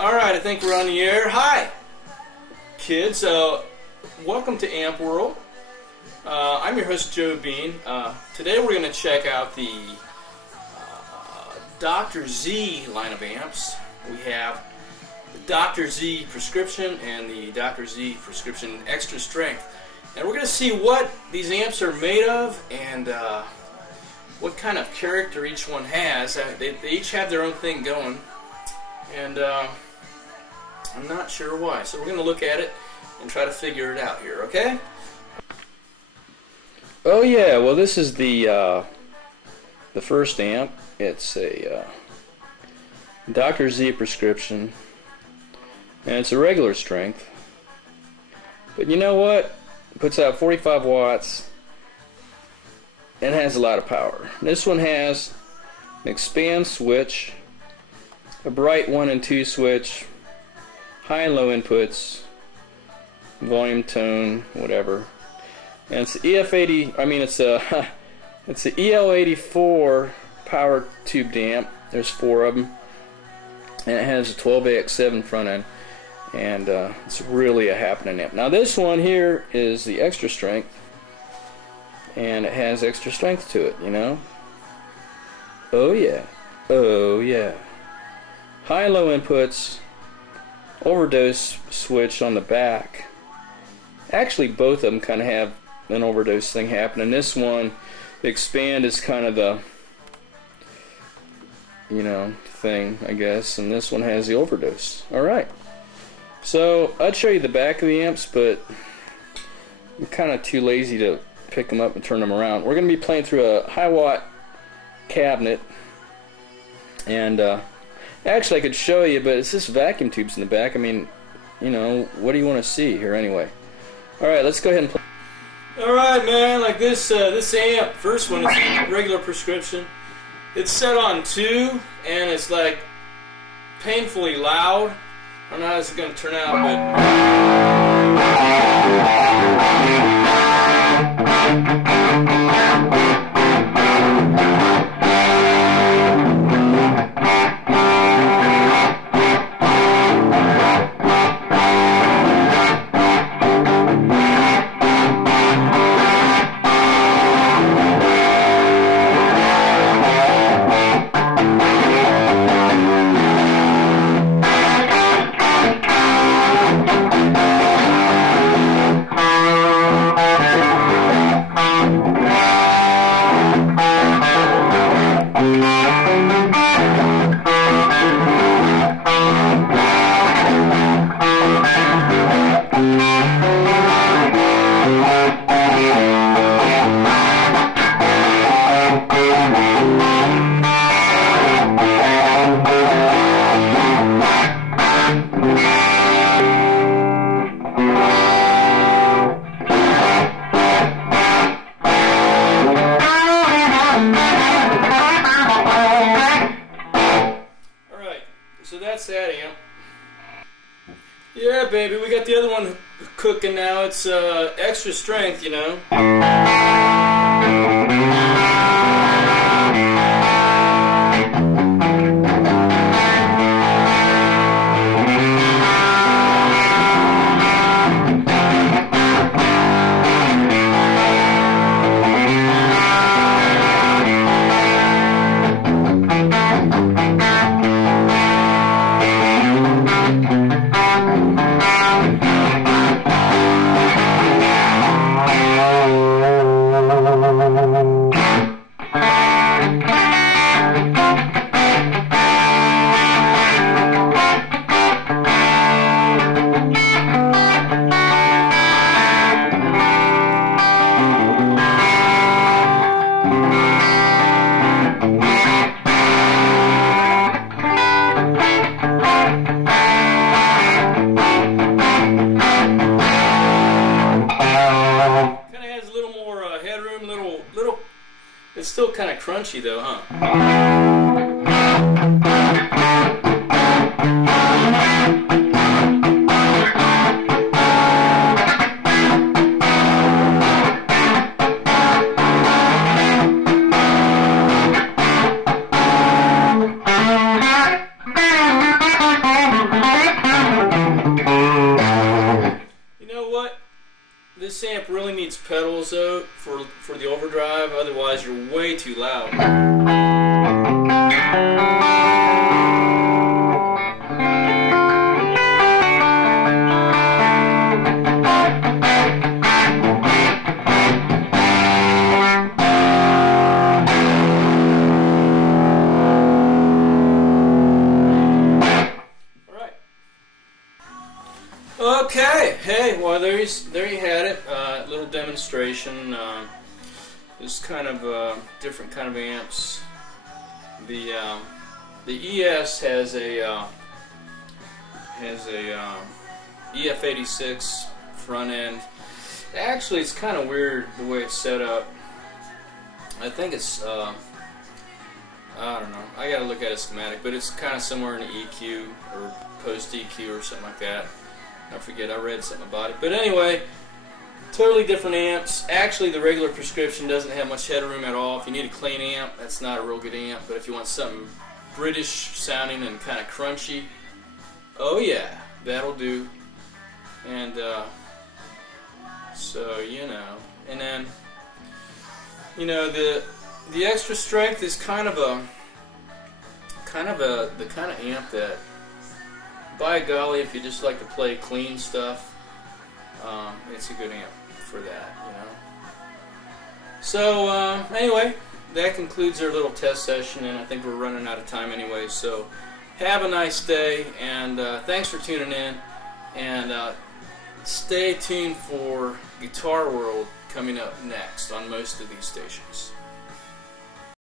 Alright, I think we're on the air. Hi, kids. Welcome to Amp World. I'm your host, Joe Bean. Today we're going to check out the Dr. Z line of amps. We have the Dr. Z Prescription and the Dr. Z Prescription Extra Strength. And we're going to see what these amps are made of and what kind of character each one has. They each have their own thing going. And I'm not sure why. So we're going to look at it and try to figure it out here, okay? Oh yeah, well this is the first amp. It's a Dr. Z Prescription, and it's a regular strength. But you know what? It puts out 45 watts and has a lot of power. This one has an expand switch, a bright 1 and 2 switch, high and low inputs, volume, tone, whatever. And it's the EF80. I mean, it's a it's the EL84 power tube amp. There's 4 of them, and it has a 12AX7 front end, and it's really a happening amp. Now this one here is the extra strength, and it has extra strength to it. You know. Oh yeah. Oh yeah. High and low inputs, overdose switch on the back. Actually, both of them kind of have an overdose thing happening. This one, the expand is kind of the, you know, thing, I guess, and this one has the overdose. Alright, so I'd show you the back of the amps, but I'm kind of too lazy to pick them up and turn them around. We're going to be playing through a high watt cabinet, and actually I could show you, but it's just vacuum tubes in the back. I mean, you know, what do you want to see here anyway? Alright, let's go ahead and play. Alright, man, like this amp, first one is a regular prescription. It's set on 2, and it's like painfully loud. I don't know how this is going to turn out, so that's that amp. Yeah, baby, we got the other one cooking now. It's extra strength, you know. It's still kind of crunchy though, huh? This amp really needs pedals though for the overdrive, otherwise you're way too loud. Okay, hey, well there you had it. Little demonstration. This kind of different kind of amps. The ES has a EF86 front end. Actually, it's kind of weird the way it's set up. I think it's I don't know. I gotta look at a schematic, but it's kind of somewhere in the EQ or post EQ or something like that. I forget, I read something about it. But anyway, totally different amps. Actually, the regular prescription doesn't have much headroom at all. If you need a clean amp, that's not a real good amp. But if you want something British sounding and kind of crunchy, oh yeah, that'll do. And so, you know. And then, you know, the extra strength is kind of the kind of amp that, by golly, if you just like to play clean stuff, it's a good amp for that, you know. So anyway, that concludes our little test session, and I think we're running out of time anyway. So have a nice day, and thanks for tuning in, and stay tuned for Guitar World coming up next on most of these stations.